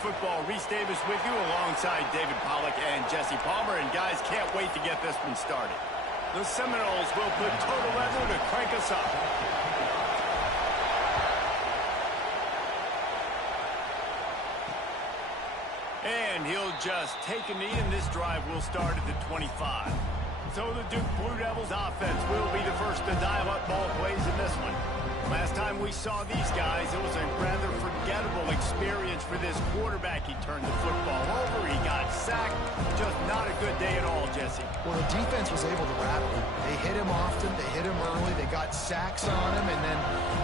Football. Reese Davis with you alongside David Pollack and Jesse Palmer. And guys, can't wait to get this one started. The Seminoles will put total level to crank us up. And he'll just take a knee, and this drive will start at the 25. So the Duke Blue Devils offense will be the first to dial up ball plays in this one. Last time we saw these guys, it was a rather forgettable experience for this quarterback. He turned the football over, he got sacked. Just not a good day at all, Jesse. Well, the defense was able to rattle him. They hit him often, they hit him early, they got sacks on him, and then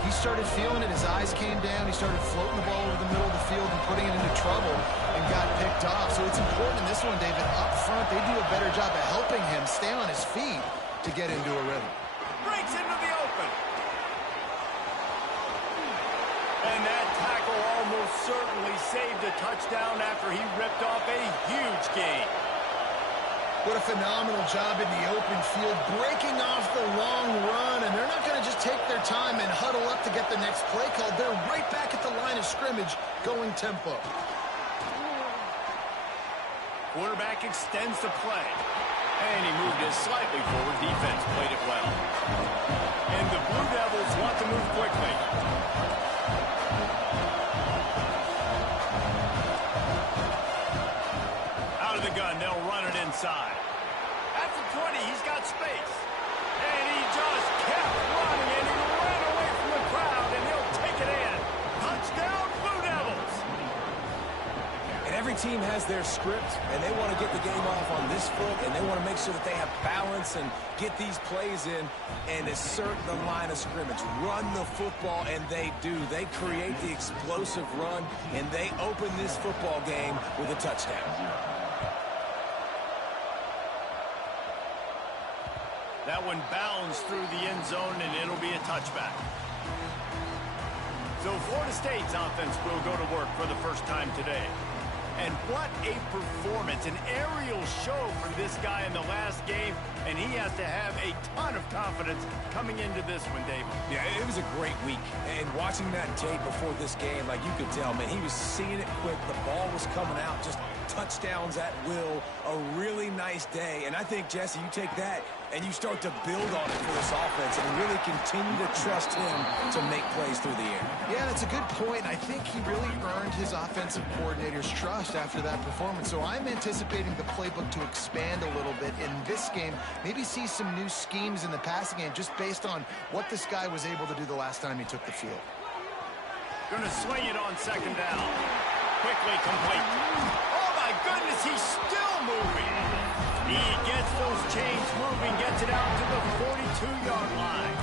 he started feeling it. His eyes came down, he started floating the ball over the middle of the field and putting it into trouble and got picked off. So it's important in this one, David, up front, they do a better job of helping him stay on his feet to get into a rhythm. Breaks into the open. And that tackle almost certainly saved a touchdown after he ripped off a huge gain. What a phenomenal job in the open field, breaking off the long run, and they're not going to just take their time and huddle up to get the next play called. They're right back at the line of scrimmage, going tempo. Quarterback extends the play. And he moved it slightly forward. Defense played it well. And the Blue Devils want to move quickly. Out of the gun, they'll run it inside. At the 20, he's got space. And he just kept running, and he ran away from the crowd, and he'll take it in. Touchdown, Blue Devils! And every team has their script, and they want to get the game off on this foot, and they want to make sure that they have balance and get these plays in and assert the line of scrimmage. Run the football, and they do. They create the explosive run, and they open this football game with a touchdown. That one bounds through the end zone, and it'll be a touchback. So Florida State's offense will go to work for the first time today. And what a performance, an aerial show from this guy in the last game, and he has to have a ton of confidence coming into this one, David. Yeah, it was a great week, and watching that tape before this game, like you could tell, man, he was seeing it quick, the ball was coming out, just touchdowns at will, a really nice day, and I think, Jesse, you take that and you start to build on it for this offense and really continue to trust him to make plays through the air. Yeah, that's a good point. I think he really earned his offensive coordinator's trust after that performance. So I'm anticipating the playbook to expand a little bit in this game, maybe see some new schemes in the passing game just based on what this guy was able to do the last time he took the field. Gonna swing it on second down. Quickly complete. Oh my goodness, he's still moving. He gets those chains moving, gets it out to the 42-yard line.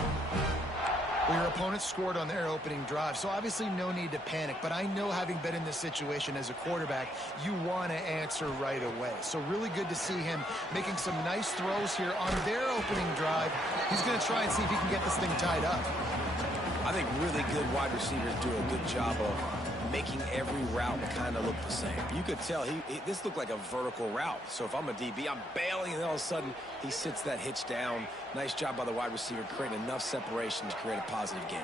Well, your opponent scored on their opening drive, so obviously no need to panic. But I know, having been in this situation as a quarterback, you want to answer right away. So really good to see him making some nice throws here on their opening drive. He's going to try and see if he can get this thing tied up. I think really good wide receivers do a good job of making every route kind of look the same. You could tell this looked like a vertical route. So if I'm a DB, I'm bailing, and all of a sudden he sits that hitch down. Nice job by the wide receiver creating enough separation to create a positive gain.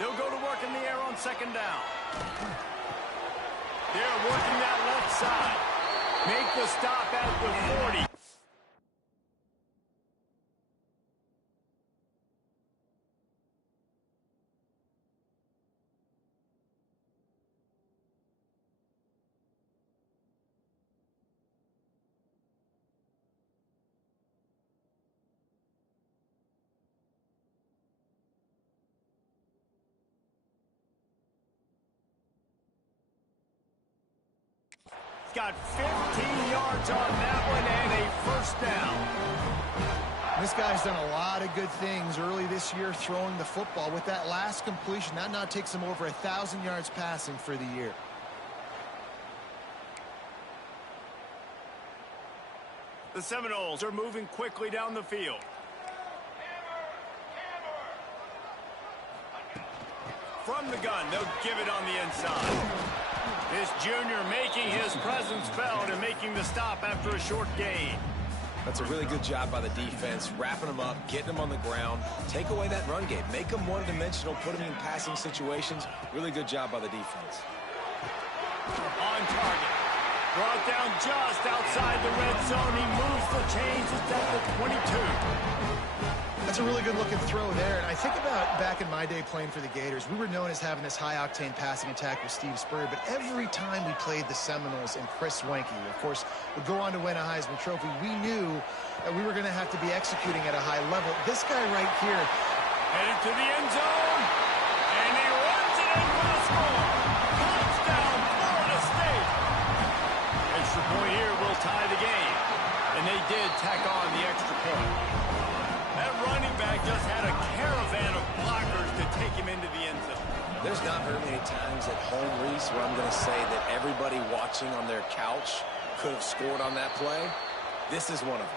They'll go to work in the air on second down. They're working that left side. Make the stop at the 40. Got 15 yards on that one and a first down. This guy's done a lot of good things early this year throwing the football. With that last completion, that now takes him over 1,000 yards passing for the year. The Seminoles are moving quickly down the field. From the gun, they'll give it on the inside. This junior making his presence felt and making the stop after a short gain. That's a really good job by the defense, wrapping them up, getting them on the ground, take away that run game, make them one-dimensional, put them in passing situations. Really good job by the defense. On target. Brought down just outside the red zone. He moves the chains. It's at the 22. That's a really good-looking throw there. And I think about back in my day playing for the Gators, we were known as having this high-octane passing attack with Steve Spurrier, but every time we played the Seminoles and Chris Wenke, of course, would go on to win a Heisman Trophy, we knew that we were going to have to be executing at a high level. This guy right here, headed to the end zone, and he runs it in for the score. Touchdown, Florida State. Extra point here will tie the game, and they did tack on the extra point. That running back just had a caravan of blockers to take him into the end zone. There's not very many times at home, Reese, where I'm going to say that everybody watching on their couch could have scored on that play. This is one of them.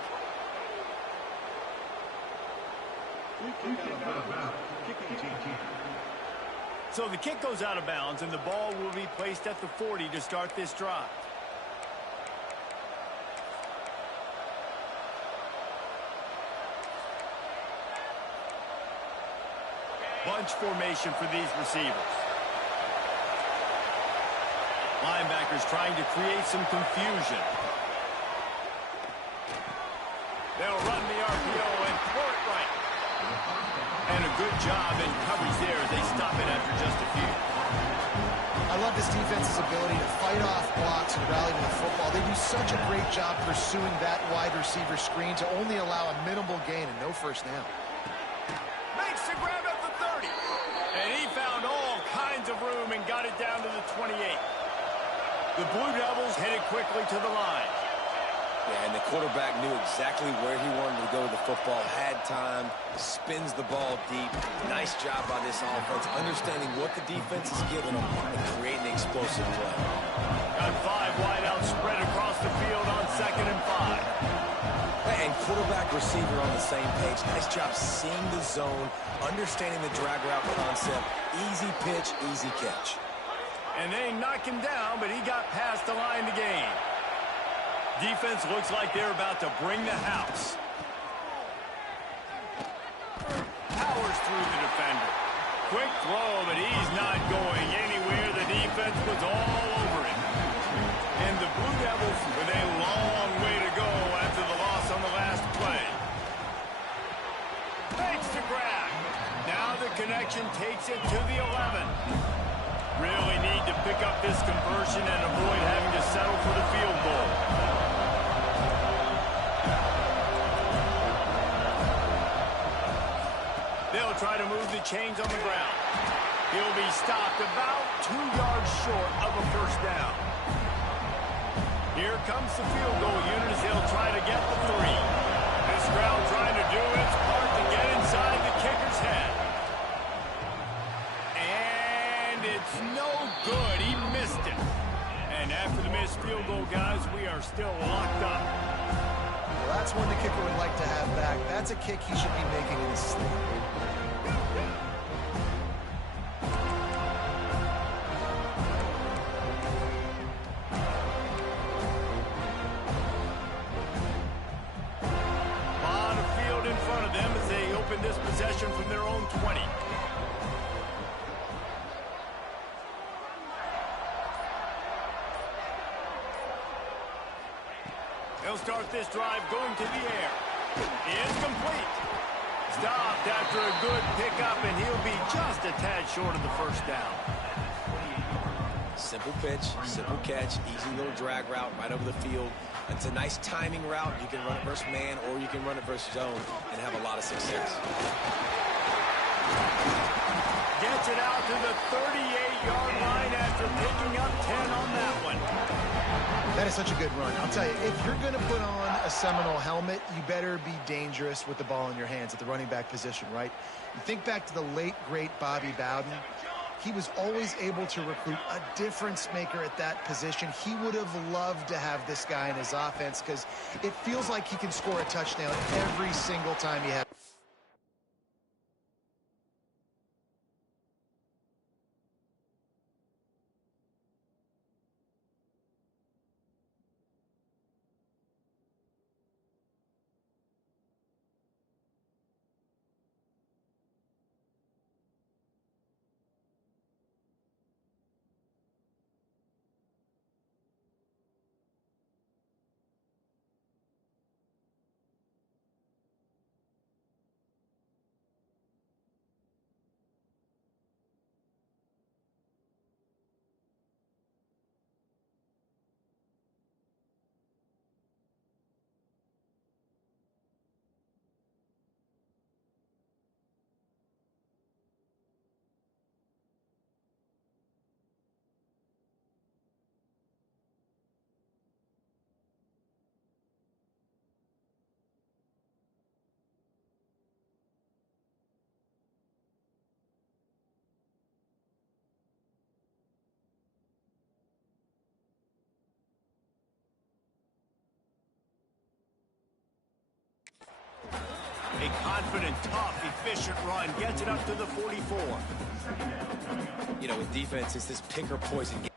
So the kick goes out of bounds, and the ball will be placed at the 40 to start this drive. Bunch formation for these receivers. Linebackers trying to create some confusion. They'll run the RPO and throw it right. And a good job in coverage there as they stop it after just a few. I love this defense's ability to fight off blocks and rally to the football. They do such a great job pursuing that wide receiver screen to only allow a minimal gain and no first down. Makes the grab at the 30. And he found all kinds of room and got it down to the 28. The Blue Devils headed quickly to the line. Yeah, and the quarterback knew exactly where he wanted to go with the football, had time, spins the ball deep. Nice job by this offense, understanding what the defense is giving them and creating the explosive play. Got 5 wideouts spread across the field on 2nd and 5. And quarterback receiver on the same page. Nice job seeing the zone, understanding the drag route concept. Easy pitch, easy catch. And they knock him down, but he got past the line to gain. Defense looks like they're about to bring the house. Powers through the defender. Quick throw, but he's not going anywhere. The defense was all over it. And the Blue Devils with a long way to go after the loss on the last play. Makes the grab. Now the connection takes it to the 11. Really need to pick up this conversion and avoid having to settle for the field goal. They'll try to move the chains on the ground. He'll be stopped about 2 yards short of a first down. Here comes the field goal unit as they'll try to get the 3. This crowd trying to do its part to get inside the kicker's head. And it's no good. He missed it. And after the missed field goal, guys, we are still locked up. Well, that's one the kicker would like to have back. That's a kick he should be making in his sleep. On the field in front of them as they open this possession from their own 20. They'll start this drive going to the air. Incomplete. Stopped after a good pickup, and he'll be just a tad short of the first down. Simple pitch, simple catch, easy little drag route right over the field. It's a nice timing route. You can run it versus man, or you can run it versus zone and have a lot of success. Gets it out to the 38-yard line after picking up 10 on that one. That is such a good run. I'll tell you, if you're going to put on a Seminole helmet, you better be dangerous with the ball in your hands at the running back position, right? You think back to the late, great Bobby Bowden. He was always able to recruit a difference maker at that position. He would have loved to have this guy in his offense because it feels like he can score a touchdown every single time he has. confident, tough, efficient run. Gets it up to the 44. You know, with defense, it's this pick or poison game.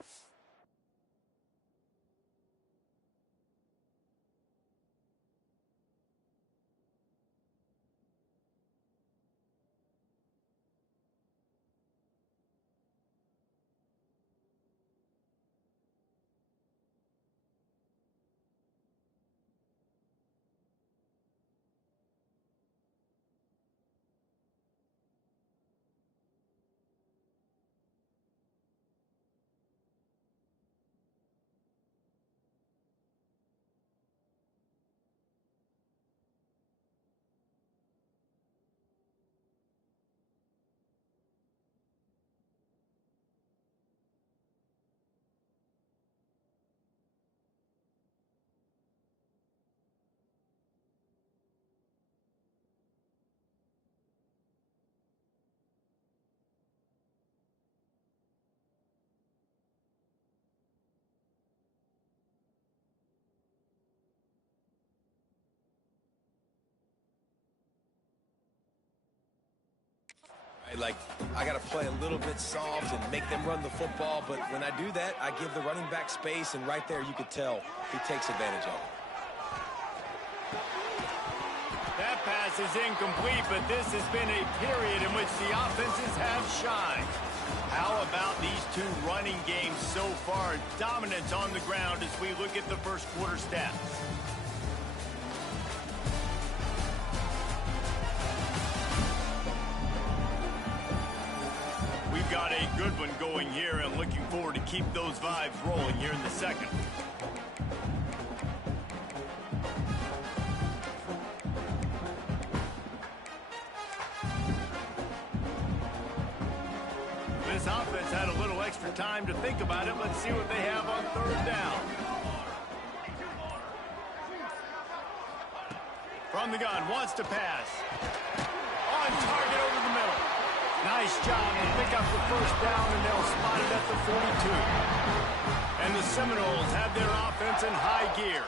Like, I got to play a little bit soft and make them run the football, but when I do that, I give the running back space, and right there you could tell he takes advantage of it. That pass is incomplete, but this has been a period in which the offenses have shined. How about these two running games so far? Dominance on the ground as we look at the first quarter stats. We've got a good one going here, and looking forward to keep those vibes rolling here in the second. This offense had a little extra time to think about it. Let's see what they have on third down. From the gun, wants to pass. On target over the middle. Nice job to pick up the first down, and they'll spot it at the 42. And the Seminoles have their offense in high gear.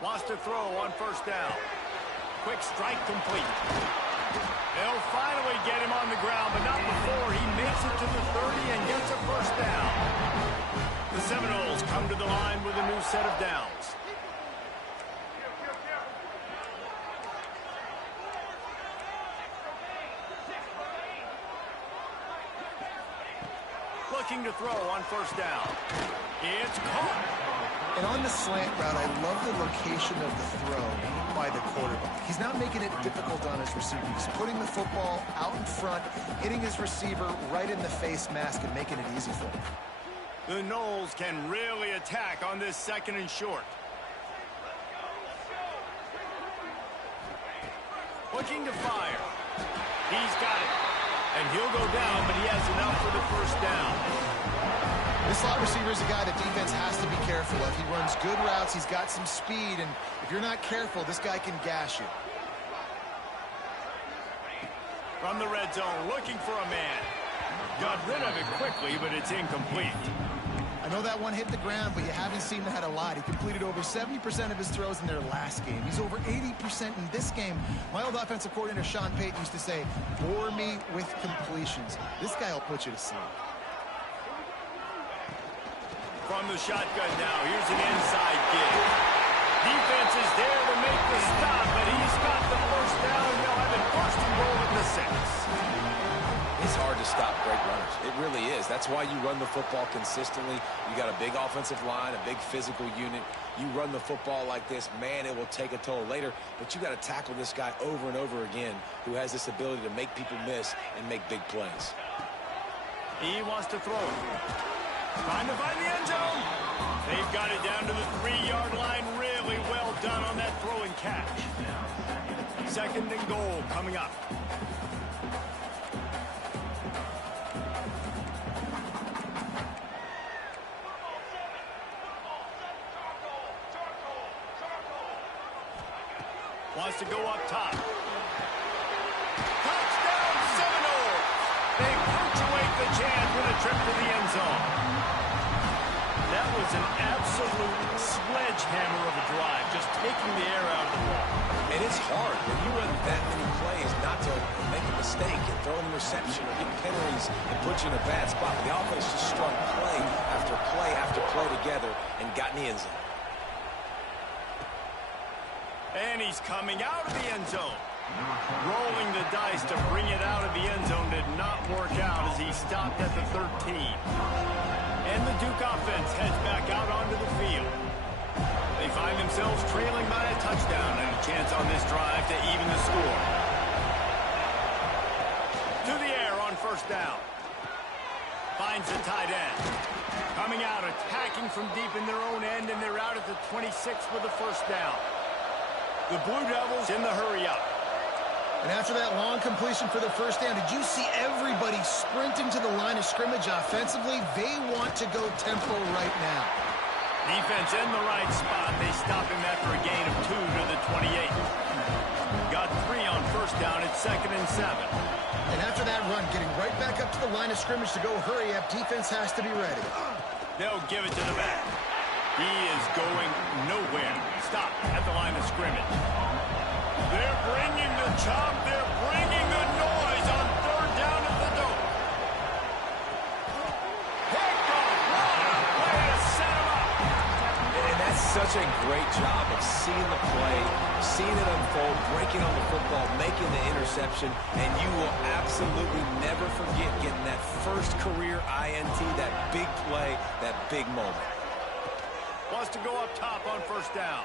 Wants to throw on first down. Quick strike complete. They'll finally get him on the ground, but not before he makes it to the 30 and gets a first down. The Seminoles come to the line with a new set of downs. Looking to throw on first down. It's caught. And on the slant route, I love the location of the throw by the quarterback. He's not making it difficult on his receiver. He's putting the football out in front, hitting his receiver right in the face mask and making it easy for him. The Noles can really attack on this second and short. Looking to fire. He's got it. And he'll go down, but he has enough for the first down. This slot receiver is a guy that defense has to be careful of. He runs good routes. He's got some speed, and if you're not careful, this guy can gash you. From the red zone, looking for a man. Got rid of it quickly, but it's incomplete. I know that one hit the ground, but you haven't seen that a lot. He completed over 70% of his throws in their last game. He's over 80% in this game. My old offensive coordinator, Sean Payton, used to say, bore me with completions. This guy will put you to sleep. From the shotgun now, here's an inside gig. Defense is there to make the stop, but he's got the first down. They'll have it first and goal at the 6. It's hard to stop great runners. It really is. That's why you run the football consistently. You got a big offensive line, a big physical unit. You run the football like this, man, it will take a toll later. But you got to tackle this guy over and over again who has this ability to make people miss and make big plays. He wants to throw it. Trying to find the end zone. They've got it down to the 3-yard line. Really well done on that throw and catch. Second and goal coming up. Wants to go up top. Touchdown Seminoles. They chance with a trip to the end zone. That was an absolute sledgehammer of a drive, just taking the air out of the ball. And it's hard when you run that many plays not to make a mistake and throw an interception or get penalties and put you in a bad spot. But the offense just strung play after play after play together and got in the end zone. And he's coming out of the end zone. Rolling the dice to bring it out of the end zone did not work out as he stopped at the 13. And the Duke offense heads back out onto the field. They find themselves trailing by a touchdown and a chance on this drive to even the score. To the air on first down. Finds the tight end. Coming out, attacking from deep in their own end, and they're out at the 26 with the first down. The Blue Devils in the hurry-up. And after that long completion for the first down, did you see everybody sprinting to the line of scrimmage offensively? They want to go tempo right now. Defense in the right spot. They stop him after a gain of 2 to the 28. Got 3 on first down. It's 2nd and 7. And after that run, getting right back up to the line of scrimmage to go hurry up, defense has to be ready. They'll give it to the back. He is going nowhere. Stop at the line of scrimmage. They're bringing the chop. They're bringing the noise on third down at the dome. Pick off. What a way to set him up. And that's such a great job of seeing the play, seeing it unfold, breaking on the football, making the interception, and you will absolutely never forget getting that first career INT, that big play, that big moment. Wants to go up top on first down.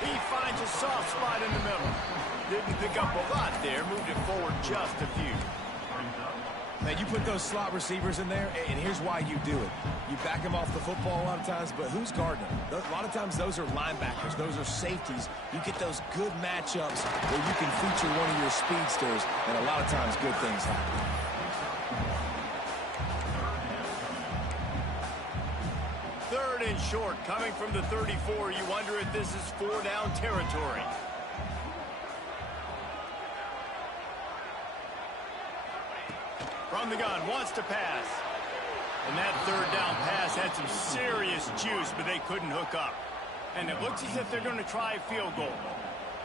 He finds a soft spot in the middle. Didn't pick up a lot there. Moved it forward just a few. Man, you put those slot receivers in there, and here's why you do it. You back them off the football a lot of times, but who's guarding them? A lot of times those are linebackers. Those are safeties. You get those good matchups where you can feature one of your speedsters, and a lot of times good things happen. Third and short, coming from the 34. You wonder if this is 4-down territory. From the gun, wants to pass. And that third down pass had some serious juice, but they couldn't hook up. And it looks as if they're going to try a field goal.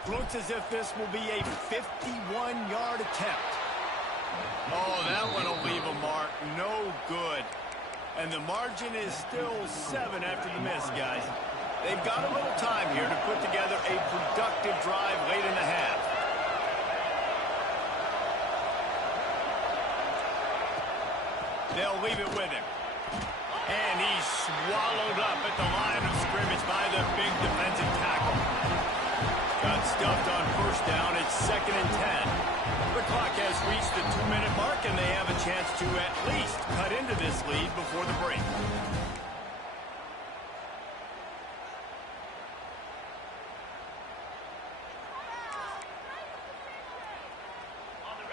Looks as if this will be a 51-yard attempt. Oh, that one will leave a mark. No good. And the margin is still 7 after the miss, guys. They've got a little time here to put together a productive drive late in the half. They'll leave it with him. And he's swallowed up at the line of scrimmage by the big defensive tackle. Got stuffed on first down. It's 2nd and 10. The clock has reached the 2-minute mark, and they have a chance to at least cut into this lead before the break.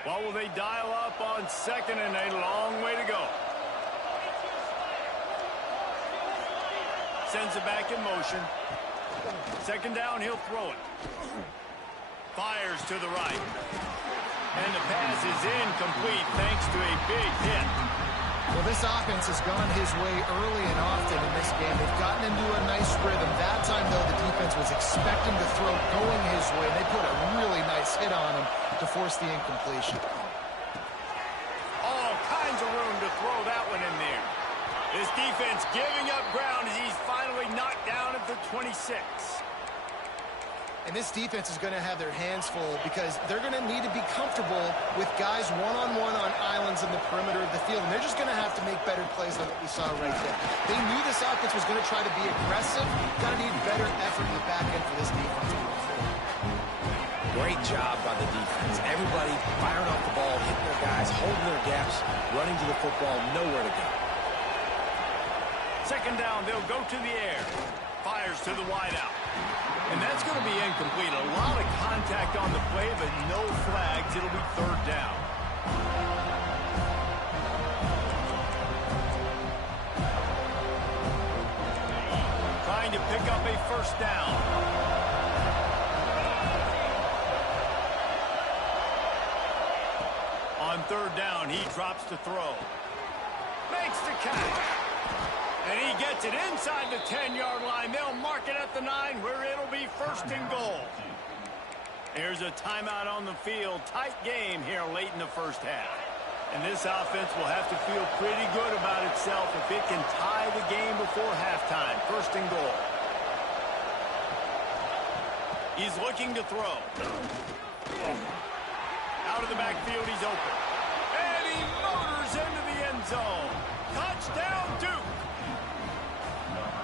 What will they dial up on 2nd and a long way to go? Sends it back in motion. 2nd down, he'll throw it. Fires to the right. And the pass is incomplete thanks to a big hit. Well, this offense has gone his way early and often in this game. They've gotten into a nice rhythm. That time, though, the defense was expecting the throw going his way. They put a really nice hit on him to force the incompletion. All kinds of room to throw that one in there. This defense giving up ground as he's finally knocked down at the 26. And this defense is going to have their hands full because they're going to need to be comfortable with guys one-on-one on islands in the perimeter of the field. And they're just going to have to make better plays than what we saw right there. They knew this offense was going to try to be aggressive. Got to need better effort in the back end for this defense to move forward. Great job by the defense. Everybody firing off the ball, hitting their guys, holding their gaps, running to the football, nowhere to go. 2nd down, they'll go to the air. Fires to the wideout. And that's going to be incomplete. A lot of contact on the play, but no flags. It'll be 3rd down. Trying to pick up a 1st down. On 3rd down, he drops to throw. Makes the catch. And he gets it inside the 10-yard line. They'll mark it at the 9 where it'll be 1st and goal. Here's a timeout on the field. Tight game here late in the first half. And this offense will have to feel pretty good about itself if it can tie the game before halftime. 1st and goal. He's looking to throw. Out of the backfield, he's open. And he motors into the end zone. Touchdown, Duke.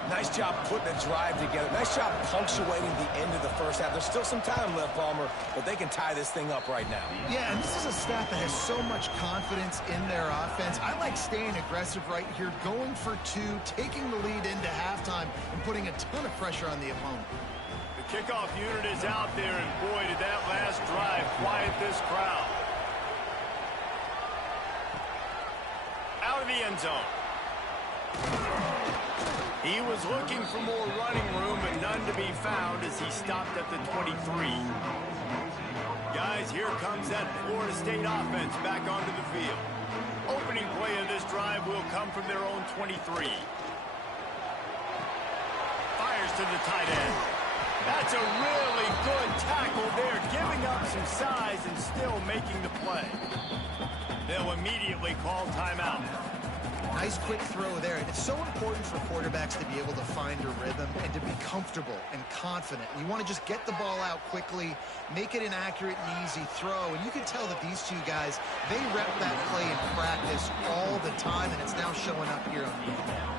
Nice job putting a drive together. Nice job punctuating the end of the first half. There's still some time left, Palmer, but they can tie this thing up right now. Yeah, and this is a staff that has so much confidence in their offense. I like staying aggressive right here, going for 2, taking the lead into halftime, and putting a ton of pressure on the opponent. The kickoff unit is out there, and boy, did that last drive quiet this crowd. Out of the end zone. He was looking for more running room, but none to be found as he stopped at the 23. Guys, here comes that Florida State offense back onto the field. Opening play of this drive will come from their own 23. Fires to the tight end. That's a really good tackle there, giving up some size and still making the play. They'll immediately call timeout. Nice quick throw there. And it's so important for quarterbacks to be able to find a rhythm and to be comfortable and confident. You want to just get the ball out quickly, make it an accurate and easy throw. And you can tell that these two guys, they rep that play in practice all the time, and it's now showing up here on the field.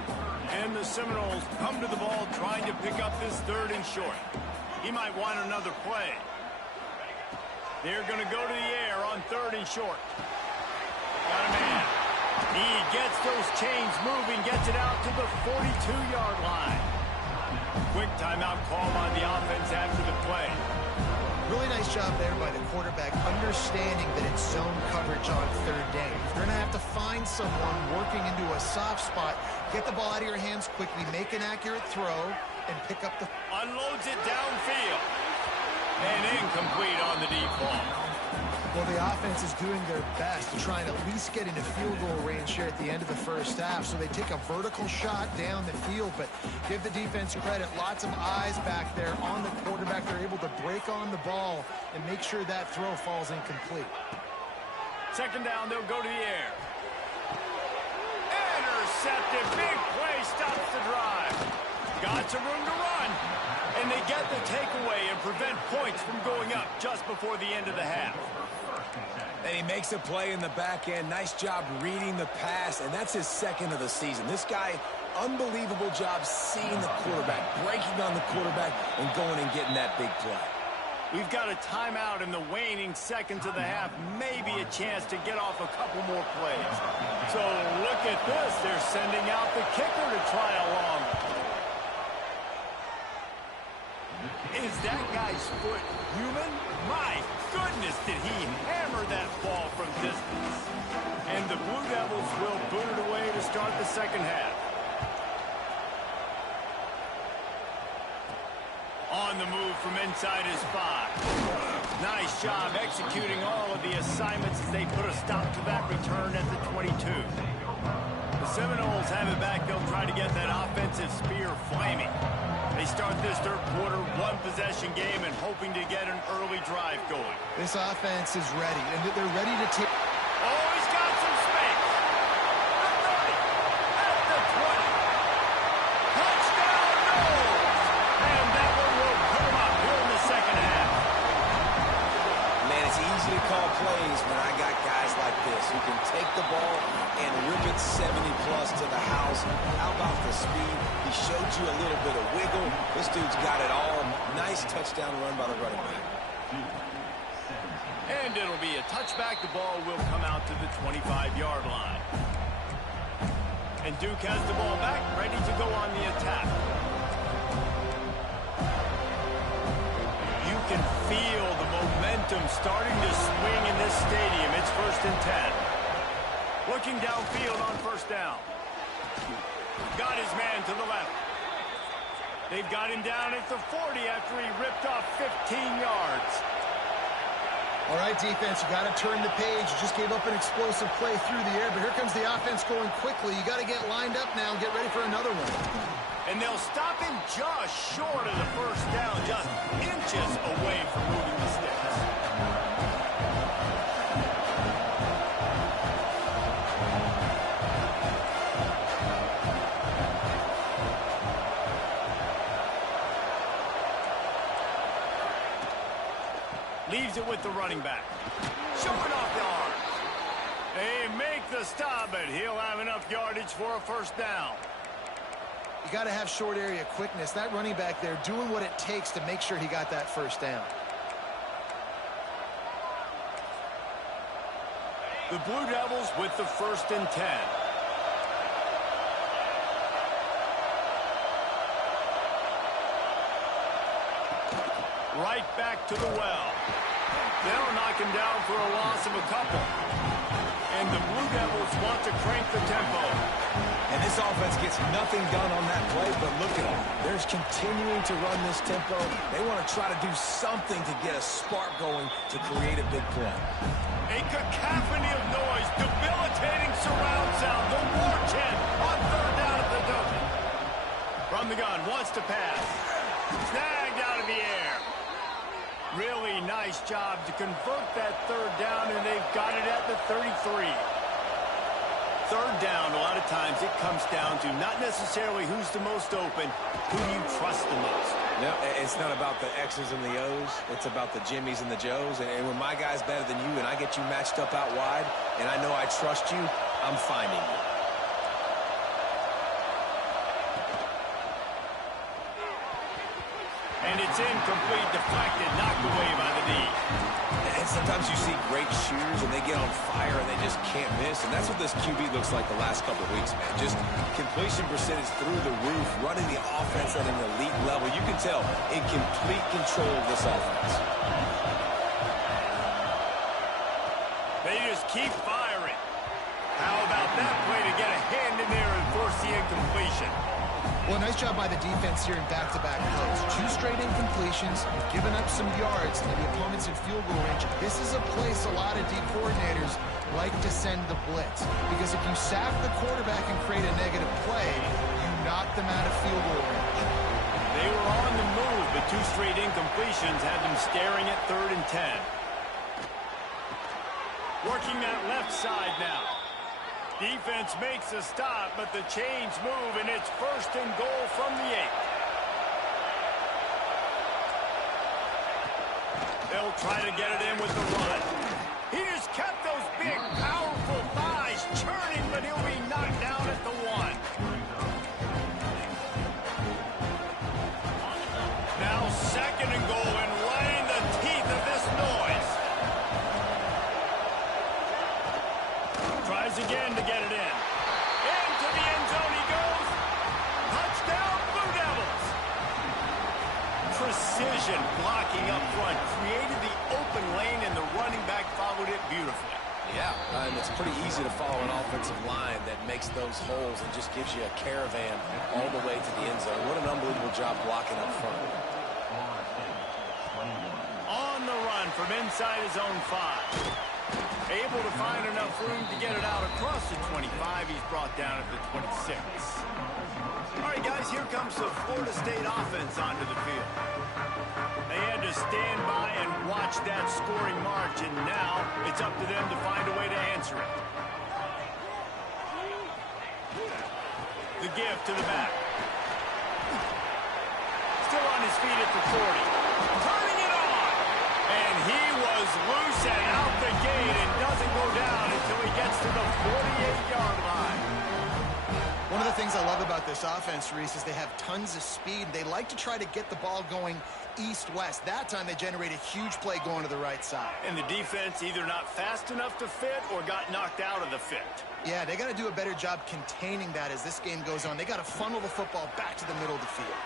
And the Seminoles come to the ball trying to pick up this 3rd and short. He might want another play. They're going to go to the air on 3rd and short. Got a man. He gets those chains moving, gets it out to the 42-yard line. Quick timeout call on the offense after the play. Really nice job there by the quarterback, understanding that it's zone coverage on 3rd down. You're going to have to find someone working into a soft spot, get the ball out of your hands quickly, make an accurate throw, and pick up the... Unloads it downfield. And incomplete on the deep ball. Well, the offense is doing their best to try and at least get into field goal range here at the end of the first half. So they take a vertical shot down the field, but give the defense credit. Lots of eyes back there on the quarterback. They're able to break on the ball and make sure that throw falls incomplete. 2nd down, they'll go to the air. Intercepted. Big play stops the drive. Got some room to run. And they get the takeaway and prevent points from going up just before the end of the half. And he makes a play in the back end. Nice job reading the pass, and that's his 2nd of the season. This guy, unbelievable job seeing the quarterback, breaking on the quarterback, and going and getting that big play. We've got a timeout in the waning seconds of the half. Maybe a chance to get off a couple more plays. So look at this. They're sending out the kicker to try a long. Is that guy's foot human? My goodness, did he hammer that ball from distance. And the Blue Devils will boot it away to start the 2nd half. On the move from inside his 5. Nice job executing all of the assignments as they put a stop to that return at the 22. The Seminoles have it back. They'll try to get that offensive spear flaming. They start this 3rd quarter, 1-possession game, and hoping to get an early drive going. This offense is ready, and they're ready to take... Oh, he's got some space. The 30, at the 20. Touchdown, Knowles! And that one will put him up here in the 2nd half. Man, it's easy to call plays when I got guys like this who can take the ball and rip it 70-plus to the house. How about the speed? He showed you a little bit of wiggle. This dude's got it all. Nice touchdown run by the running back. And it'll be a touchback. The ball will come out to the 25-yard line. And Duke has the ball back, ready to go on the attack. You can feel the momentum starting to swing in this stadium. It's 1st and 10. Looking downfield on 1st down. Got his man to the left. They've got him down at the 40 after he ripped off 15 yards. All right, defense, you got to turn the page. You just gave up an explosive play through the air, but here comes the offense going quickly. You got to get lined up now and get ready for another one. And they'll stop him just short of the first down, just inches away from moving the sticks. Leaves it with the running back. Showing off the arms. They make the stop, but he'll have enough yardage for a first down. You got to have short area quickness. That running back there doing what it takes to make sure he got that first down. The Blue Devils with the 1st and 10. Right back to the well. They'll knock him down for a loss of a couple. And the Blue Devils want to crank the tempo. And this offense gets nothing done on that play, but look at them. They're continuing to run this tempo. They want to try to do something to get a spark going to create a big play. A cacophony of noise, debilitating surround sound. The war chant on 3rd down at the Dozen. From the gun, wants to pass. Snagged out of the air. Really nice job to convert that 3rd down, and they've got it at the 33. 3rd down, a lot of times it comes down to not necessarily who's the most open, who do you trust the most. No, it's not about the X's and the O's. It's about the Jimmies and the Joes. And when my guy's better than you and I get you matched up out wide, and I know I trust you, I'm finding you. And it's incomplete, deflected, knocked away by the D. And sometimes you see great shooters and they get on fire and they just can't miss. And that's what this QB looks like the last couple of weeks, man. Just completion percentage through the roof, running the offense at an elite level. You can tell in complete control of this offense. They just keep firing. How about that play to get a hand in there and force the incompletion? Well, nice job by the defense here in back-to-back plays. 2 straight incompletions, giving up some yards, and the opponent's in field goal range. This is a place a lot of D coordinators like to send the blitz, because if you sack the quarterback and create a negative play, you knock them out of field goal range. They were on the move, but 2 straight incompletions had them staring at 3rd and 10. Working that left side now. Defense makes a stop, but the chains move, and it's 1st and goal from the 8. They'll try to get it in with the run. He just kept those big, powerful thighs churning, but he'll be knocked down at the 1. Now 2nd and goal, and right in the teeth of this noise. Tries again to get it in. Into the end zone he goes. Touchdown, Blue Devils. Precision blocking up front. Created the open lane, and the running back followed it beautifully. Yeah, and it's pretty easy to follow an offensive line that makes those holes and just gives you a caravan all the way to the end zone. What an unbelievable job blocking up front. On the run from inside his own 5. Able to find enough room to get it out across the 25. He's brought down at the 26. All right, guys, here comes the Florida State offense onto the field. They had to stand by and watch that scoring march, and now it's up to them to find a way to answer it. The give to the back. Still on his feet at the 40. Turning it on. And he was loose and out the gate and doesn't go down until he gets to the 48-yard line. One of the things I love about this offense, Reese, is they have tons of speed. They like to try to get the ball going east-west. That time they generate a huge play going to the right side. And the defense either not fast enough to fit or got knocked out of the fit. Yeah, they got to do a better job containing that as this game goes on. They got to funnel the football back to the middle of the field.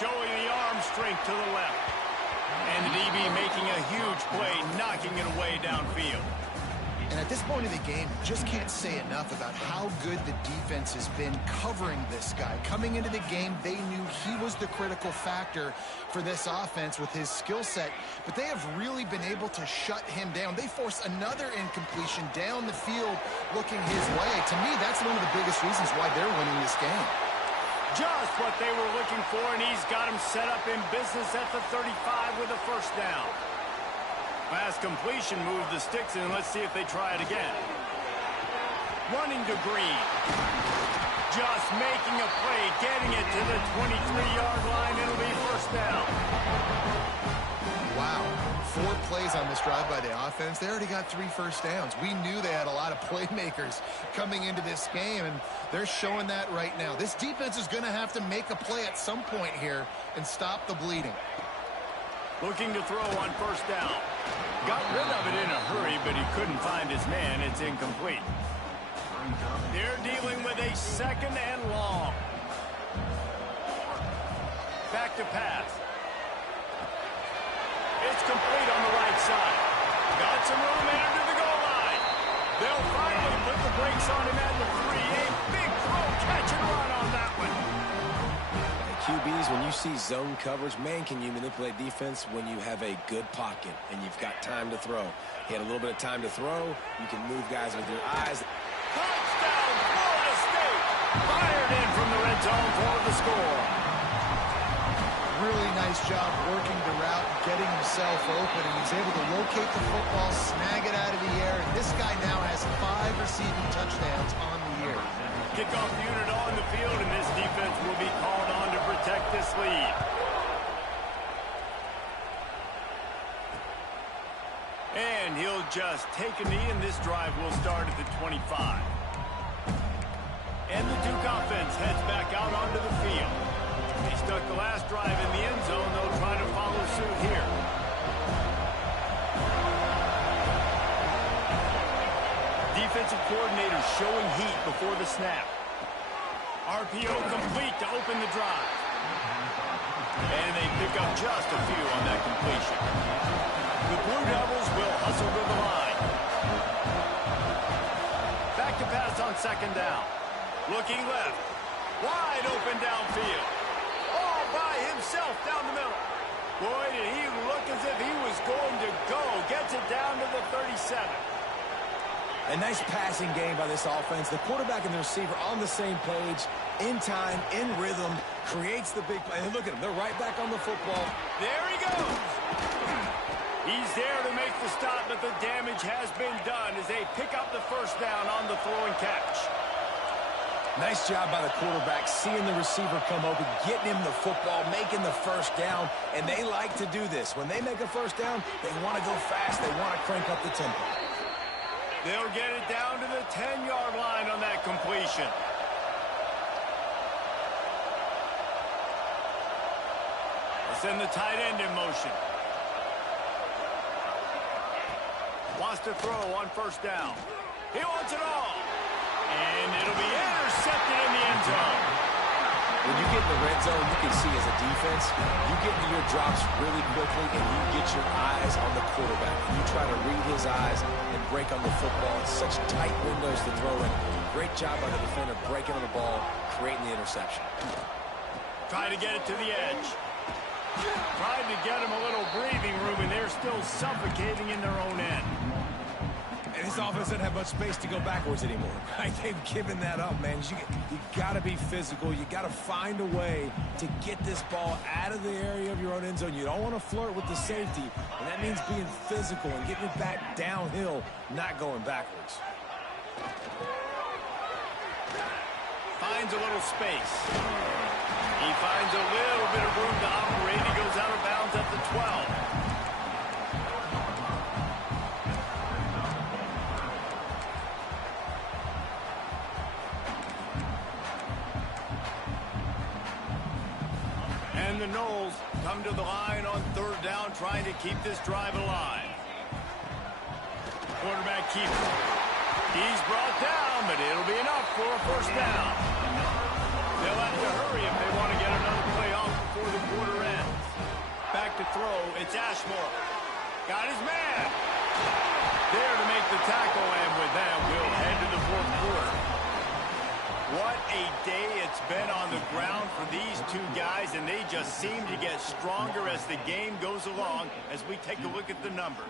Showing the arm strength to the left. And the DB making a huge play, knocking it away downfield. And at this point of the game, you just can't say enough about how good the defense has been covering this guy. Coming into the game, they knew he was the critical factor for this offense with his skill set, but they have really been able to shut him down. They force another incompletion down the field looking his way. To me, that's one of the biggest reasons why they're winning this game. Just what they were looking for, and he's got him set up in business at the 35 with a first down. Last completion moved the sticks, and let's see if they try it again. Running to Green. Just making a play, getting it to the 23-yard line. It'll be first down. Wow. 4 plays on this drive by the offense. They already got 3 first downs. We knew they had a lot of playmakers coming into this game, and they're showing that right now. This defense is going to have to make a play at some point here and stop the bleeding. Looking to throw on first down. Got rid of it in a hurry, but he couldn't find his man. It's incomplete. They're dealing with a second and long. Back to pass. It's complete on the right side. Got some room into the goal line. They'll finally put the brakes on him at the 3. A big throw, catch and run on that one. QBs, when you see zone coverage, man, can you manipulate defense when you have a good pocket and you've got time to throw. He had a little bit of time to throw. You can move guys with your eyes. Touchdown, Florida State! Fired in from the red zone for the score. Really nice job working the route and getting himself open, and he's able to locate the football, snag it out of the air, and this guy now has 5 receiving touchdowns on the year. Kickoff unit on the field, and this defense will be called on to protect this lead. And he'll just take a knee, and this drive will start at the 25. And the Duke offense heads back out onto the field. They stuck the last drive in the end zone. They'll try to follow suit here. Defensive coordinator showing heat before the snap. RPO complete to open the drive. And they pick up just a few on that completion. The Blue Devils will hustle to the line. Back to pass on second down. Looking left. Wide open downfield. All by himself down the middle. Boy, did he look as if he was going to go. Gets it down to the 37. A nice passing game by this offense. The quarterback and the receiver on the same page, in time, in rhythm, creates the big play. And look at them. They're right back on the football. There he goes. He's there to make the stop, but the damage has been done as they pick up the first down on the throw and catch. Nice job by the quarterback, seeing the receiver come open, getting him the football, making the first down, and they like to do this. When they make a first down, they want to go fast. They want to crank up the tempo. They'll get it down to the 10-yard line on that completion. They'll send the tight end in motion. Wants to throw on first down. He wants it all. And it'll be intercepted in the end zone. When you get in the red zone, you can see as a defense, you get to your drops really quickly and you get your eyes on the quarterback. You try to read his eyes and break on the football. It's such tight windows to throw in. Great job by the defender breaking on the ball, creating the interception. Try to get it to the edge. Tried to get him a little breathing room, and they're still suffocating in their own end. And this offense doesn't have much space to go backwards anymore. Right? They've given that up, man. You got to be physical. You got to find a way to get this ball out of the area of your own end zone. You don't want to flirt with the safety, and that means being physical and getting it back downhill, not going backwards. Finds a little space. He finds a little bit of room to operate. He goes out of bounds at the 12. And the Knowles come to the line on third down, trying to keep this drive alive. Quarterback keeps it. He's brought down, but it'll be enough for a first down. They'll have to hurry if they want to get another play off before the quarter ends. Back to throw, it's Ashmore. Got his man. there to make the tackle, and with that, we'll head to the fourth quarter. What a day it's been on the ground for these two guys, and they just seem to get stronger as the game goes along as we take a look at the numbers.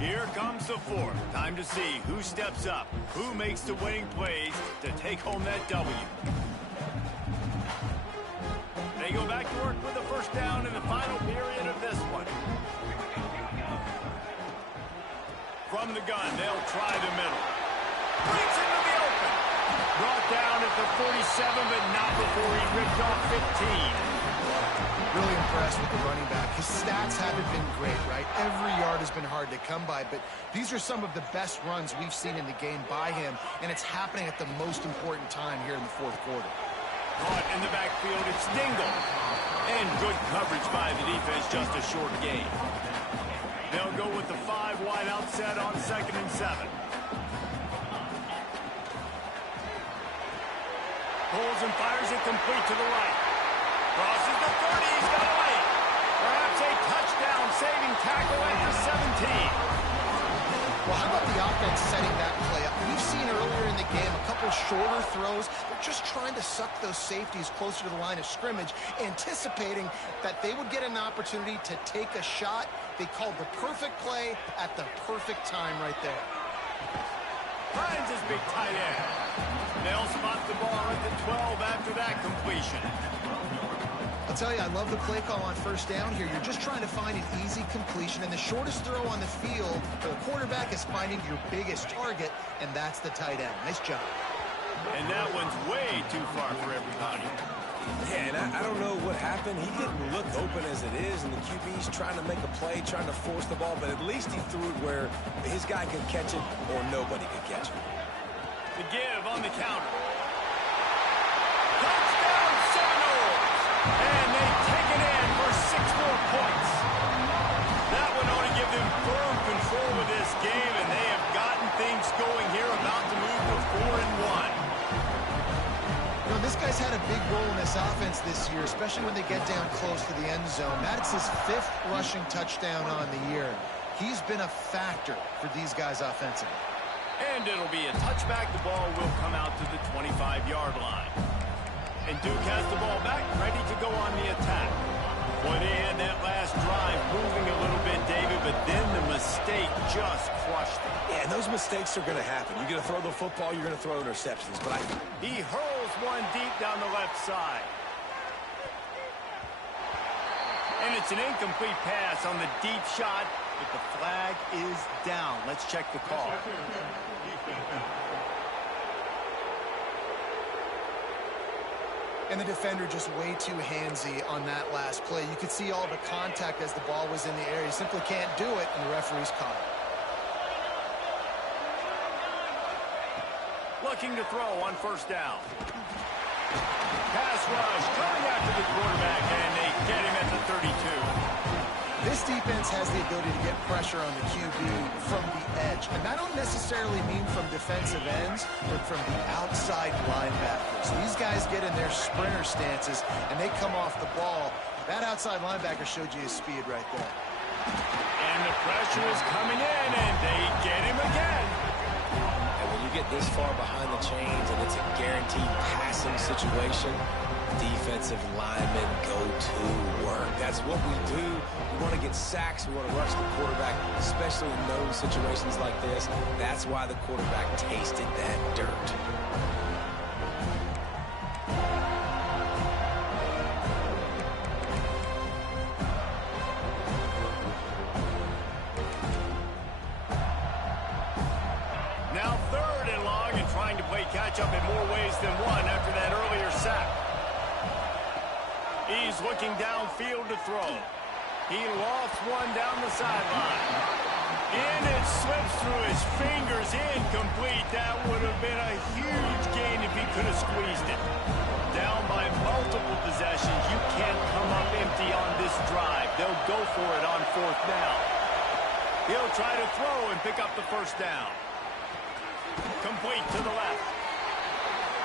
Here comes the fourth. Time to see who steps up, who makes the winning plays to take home that W. They go back to work with the first down in the final period of this one. From the gun, they'll try the middle. Breaks into the open. Brought down at the 47, but not before he ripped off 15. Really impressed with the running back. His stats haven't been great, right? Every yard has been hard to come by, but these are some of the best runs we've seen in the game by him, and it's happening at the most important time here in the fourth quarter. Caught in the backfield, it's Dingle. And good coverage by the defense, just a short gain. They'll go with the 5 wide out set on 2nd and 7. Pulls and fires it complete to the right. Crosses the 30, he's got a lane. Perhaps a touchdown-saving tackle at the 17. Well, how about the offense setting that play up? We've seen earlier in the game a couple shorter throws. They're just trying to suck those safeties closer to the line of scrimmage, anticipating that they would get an opportunity to take a shot. They called the perfect play at the perfect time right there. Finds his big tight end. They'll spot the ball at the 12 after that completion. I'll tell you, I love the play call on first down here. You're just trying to find an easy completion, and the shortest throw on the field for the quarterback is finding your biggest target, and that's the tight end. Nice job. And that one's way too far for everybody. Yeah, and I don't know what happened. He didn't look open as it is, and the QB's trying to make a play, trying to force the ball, but at least he threw it where his guy could catch it or nobody could catch it. The give on the counter. Touchdown Seminoles! And they take it in for 6 more points. That one ought to give them firm control of this game, and they have gotten things going here, about to move to 4-1. You know, this guy's had a big role in this offense this year, especially when they get down close to the end zone. That's his 5th rushing touchdown on the year. He's been a factor for these guys offensively. And it'll be a touchback. The ball will come out to the 25-yard line. And Duke has the ball back, ready to go on the attack. Well, they had that last drive moving a little bit, David, but then the mistake just crushed them. Yeah, and those mistakes are going to happen. You're going to throw the football, you're going to throw interceptions. But He hurls one deep down the left side. And it's an incomplete pass on the deep shot, but the flag is down. Let's check the call. And the defender just way too handsy on that last play. You could see all the contact as the ball was in the air. You simply can't do it, and the referee's caught it. Looking to throw on first down. Pass rush coming after the quarterback, and they get him at the 32. This defense has the ability to get pressure on the QB from the edge. And I don't necessarily mean from defensive ends, but from the outside linebackers. These guys get in their sprinter stances, and they come off the ball. That outside linebacker showed you his speed right there. And the pressure is coming in, and they get him again. And when you get this far behind the chains and it's a guaranteed passing situation, defensive linemen go to work. That's what we do. We want to get sacks. We want to rush the quarterback, especially in those situations like this. That's why the quarterback tasted that dirt. Now 3rd and long, and trying to play catch-up in more ways than one after that earlier sack. He's looking downfield to throw. He lofts one down the sideline. And it slips through his fingers, incomplete. That would have been a huge gain if he could have squeezed it. Down by multiple possessions. You can't come up empty on this drive. They'll go for it on 4th down. He'll try to throw and pick up the first down. Complete to the left.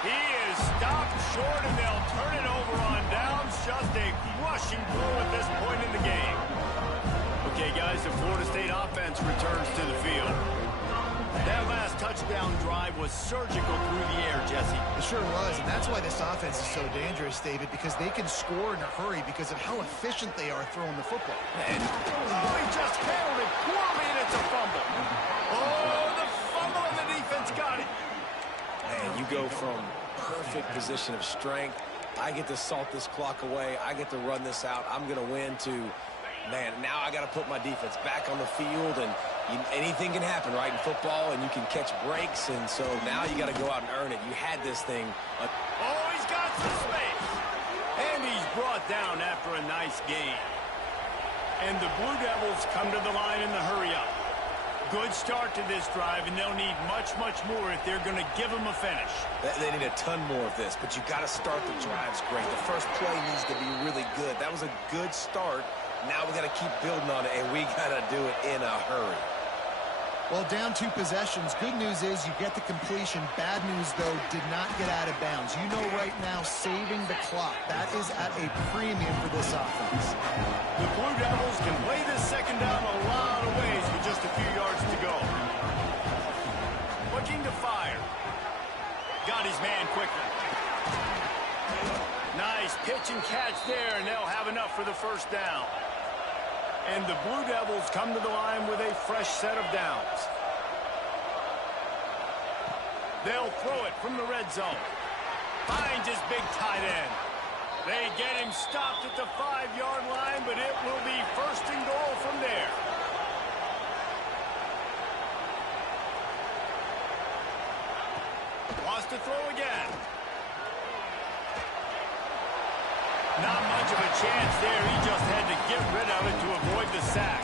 He is is stopped short, and they'll turn it over on downs. Just a rushing blow at this point in the game. Okay, guys, the Florida State offense returns to the field. That last touchdown drive was surgical through the air, Jesse. It sure was, and that's why this offense is so dangerous, David, because they can score in a hurry because of how efficient they are throwing the football. And, oh, he just handled it poorly, and it's a fumble. Oh, the fumble, and the defense got it. Man, you go from perfect position of strength. I get to salt this clock away. I get to run this out. I'm going to win to, man, now I got to put my defense back on the field, and anything can happen, right, in football, and you can catch breaks, and so now you got to go out and earn it. You had this thing. Oh, he's got some space. And he's brought down after a nice gain. And the Blue Devils come to the line in the hurry-up. Good start to this drive, and they'll need much, much more if they're going to give them a finish. They need a ton more of this, but you got to start the drives great. The first play needs to be really good. That was a good start. Now we got to keep building on it, and we got to do it in a hurry. Well, down 2 possessions. Good news is you get the completion. Bad news, though, did not get out of bounds. You know right now, saving the clock. That is at a premium for this offense. The Blue Devils can play this second down a lot of ways with just a few yards to go. Looking to fire. Got his man quickly. Nice pitch and catch there, and they'll have enough for the first down. And the Blue Devils come to the line with a fresh set of downs. They'll throw it from the red zone. Finds his big tight end. They get him stopped at the 5-yard line, but it will be first and goal from there. Wants to throw again. Not much of a chance there. He just had to get rid of it to avoid the sack.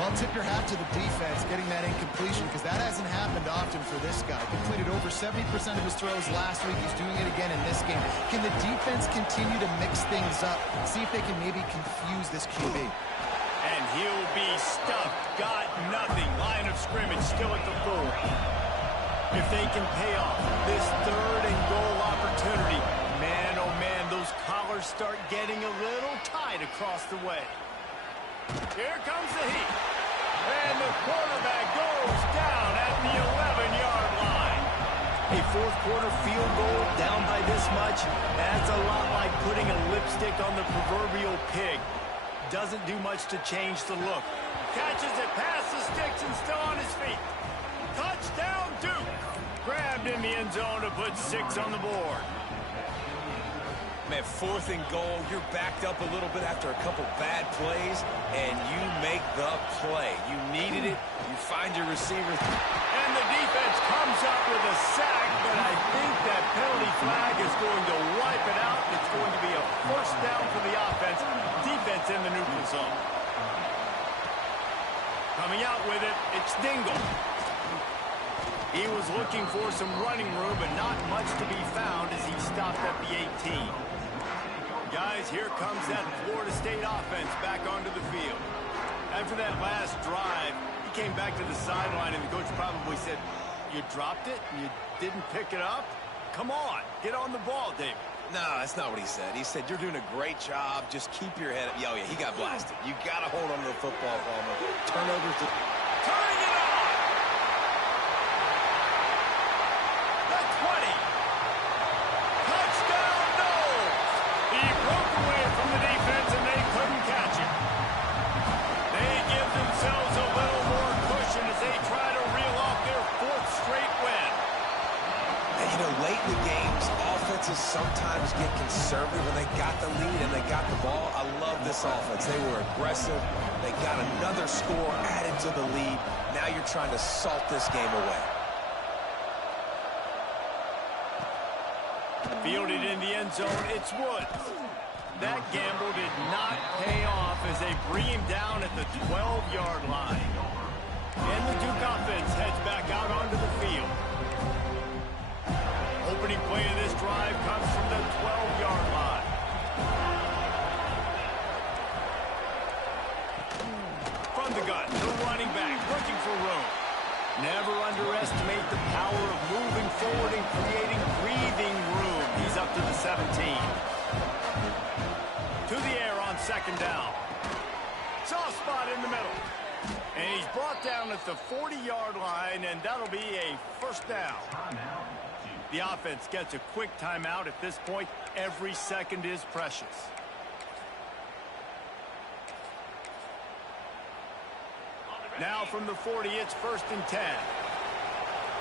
Well, tip your hat to the defense getting that incompletion because that hasn't happened often for this guy. Completed over 70% of his throws last week. He's doing it again in this game. Can the defense continue to mix things up? See if they can maybe confuse this QB. And he'll be stuffed. Got nothing. Line of scrimmage still at the 4. If they can pay off this 3rd and goal opportunity, man, oh man, those collars start getting a little tight across the way. Here comes the heat. And the quarterback goes down at the 11-yard line. A 4th quarter field goal down by this much, that's a lot like putting a lipstick on the proverbial pig. Doesn't do much to change the look. Catches it past the sticks and still on his feet. Touchdown, Duke. Grabbed in the end zone to put 6 on the board. Man, 4th and goal, you're backed up a little bit after a couple bad plays, and you make the play. You needed it. You find your receiver. And the defense comes up with a sack, but I think that penalty flag is going to wipe it out. It's going to be a first down for the offense. Defense in the neutral zone. Coming out with it, it's Dingle. He was looking for some running room, but not much to be found as he stopped at the 18. Guys, here comes that Florida State offense back onto the field. After that last drive, he came back to the sideline, and the coach probably said, you dropped it and you didn't pick it up? Come on, get on the ball, David. No, that's not what he said. He said, you're doing a great job. Just keep your head up. Oh, yeah, he got blasted. You got to hold on to the football, Palmer. Turnovers to... Turning it on! The 20. Touchdown, Knowles! He broke away from the defense, and they couldn't catch him. They give themselves a little more cushion as they try to reel off their 4th straight win. And, you know, late in the games, offenses sometimes get conservative when they got the lead and they got the ball. I love this offense. They were aggressive. They got another score added to the lead. Now you're trying to salt this game away. Fielded in the end zone, it's Woods. That gamble did not pay off as they bring him down at the 12-yard line. And the Duke offense heads back out onto the field. Opening play of this drive comes from the 12-yard line. From the gun, the running back looking for room. Never underestimate the power of moving forward and creating breathing room. to the 17. To the air on second down. Soft spot in the middle. And he's brought down at the 40-yard line, and that'll be a first down. The offense gets a quick timeout at this point. Every second is precious. Now from the 40, it's 1st and 10.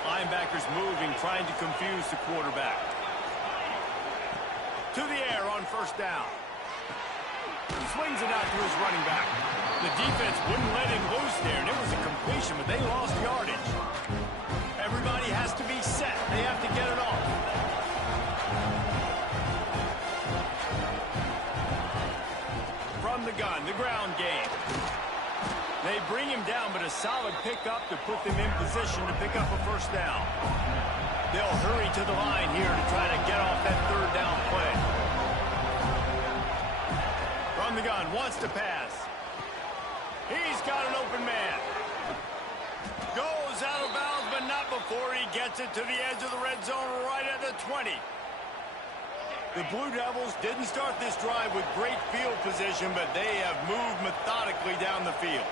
Linebackers moving, trying to confuse the quarterback. To the air on first down. He swings it out to his running back. The defense wouldn't let him loose there, and it was a completion, but they lost yardage. Everybody has to be set. They have to get it off. From the gun, the ground game. They bring him down, but a solid pickup to put them in position to pick up a first down. They'll hurry to the line here to try to get off that third down play. From the gun, wants to pass. He's got an open man. Goes out of bounds, but not before he gets it to the edge of the red zone right at the 20. The Blue Devils didn't start this drive with great field position, but they have moved methodically down the field.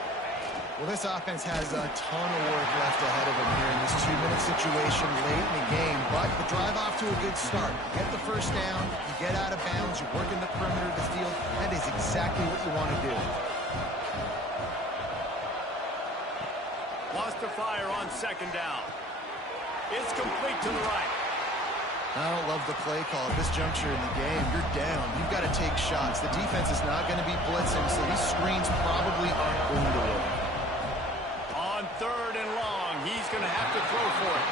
Well, this offense has a ton of work left ahead of them here in this 2-minute situation late in the game, but the drive off to a good start. You get the first down, you get out of bounds, you work in the perimeter of the field. That is exactly what you want to do. Lost to fire on second down. It's complete to the right. I don't love the play call at this juncture in the game. You're down. You've got to take shots. The defense is not going to be blitzing, so these screens probably aren't going to work. On third and long, he's going to have to throw for it.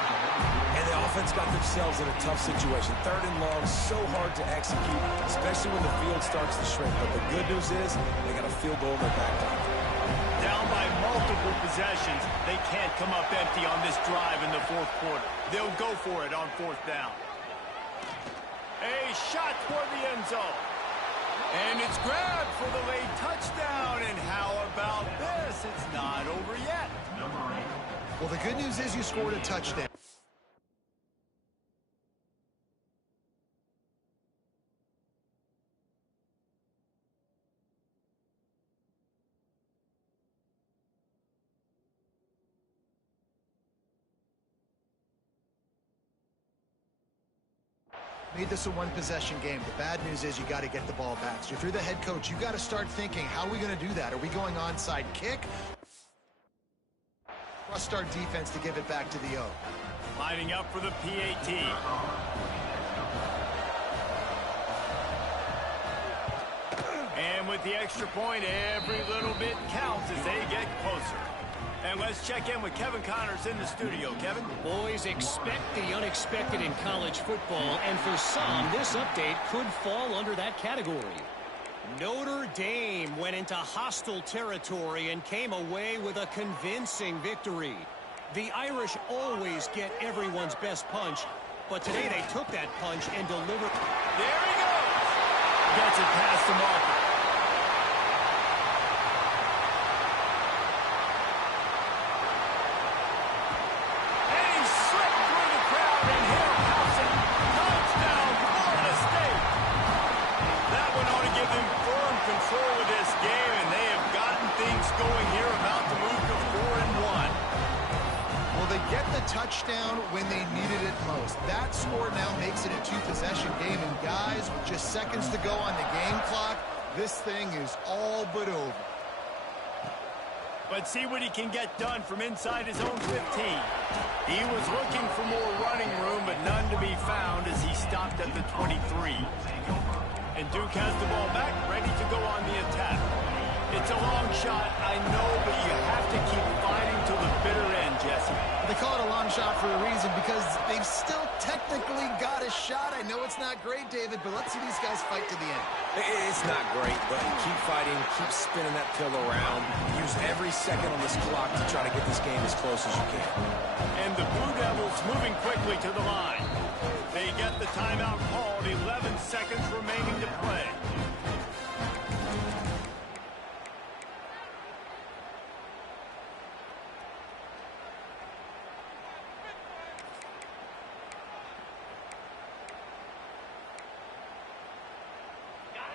And the offense got themselves in a tough situation. Third and long, so hard to execute, especially when the field starts to shrink. But the good news is they got a field goal in their back pocket. Down by multiple possessions, they can't come up empty on this drive in the fourth quarter. They'll go for it on fourth down. A shot toward the end zone. And it's grabbed for the late touchdown. And how about this? It's not over yet. Well, the good news is you scored a touchdown. Made this a one-possession game. The bad news is you got to get the ball back. So if you're the head coach, you got to start thinking, how are we going to do that? Are we going onside kick? Trust our defense to give it back to the O. Lining up for the PAT. And with the extra point, every little bit counts as they get closer. And let's check in with Kevin Connors in the studio. Kevin? Boys, expect the unexpected in college football, and for some, this update could fall under that category. Notre Dame went into hostile territory and came away with a convincing victory. The Irish always get everyone's best punch, but today they took that punch and delivered. There he goes! Gets it past the marker. Touchdown when they needed it most. That score now makes it a two-possession game, and guys, with just seconds to go on the game clock, this thing is all but over. But see what he can get done from inside his own 15. He was looking for more running room, but none to be found as he stopped at the 23. And Duke has the ball back, ready to go on the attack. It's a long shot, I know, but you have to keep fighting till the bitter end, Jesse. They call it a long shot for a reason, because they've still technically got a shot. I know it's not great, David, but let's see these guys fight to the end. It's not great, but keep fighting, keep spinning that pill around. Use every second on this clock to try to get this game as close as you can. And the Blue Devils moving quickly to the line. They get the timeout called, 11 seconds remaining to play.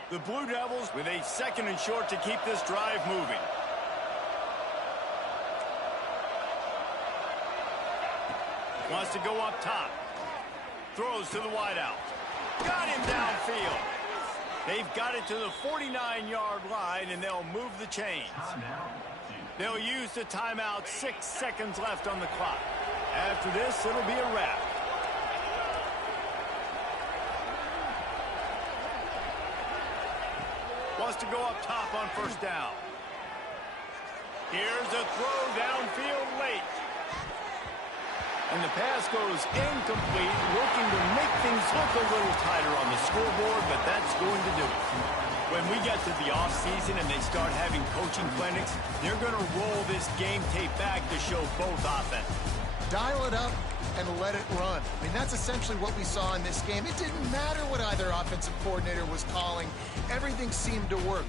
The Blue Devils with a 2nd and short to keep this drive moving. Wants to go up top. Throws to the wideout. Got him downfield. They've got it to the 49-yard line, and they'll move the chains. They'll use the timeout. 6 seconds left on the clock. After this, it'll be a wrap. Wants to go up top on 1st down. Here's a throw downfield late. And the pass goes incomplete, looking to make things look a little tighter on the scoreboard, but that's going to do it. When we get to the offseason and they start having coaching clinics, they're going to roll this game tape back to show both offenses. Dial it up and let it run. I mean, that's essentially what we saw in this game. It didn't matter what either offensive coordinator was calling. Everything seemed to work.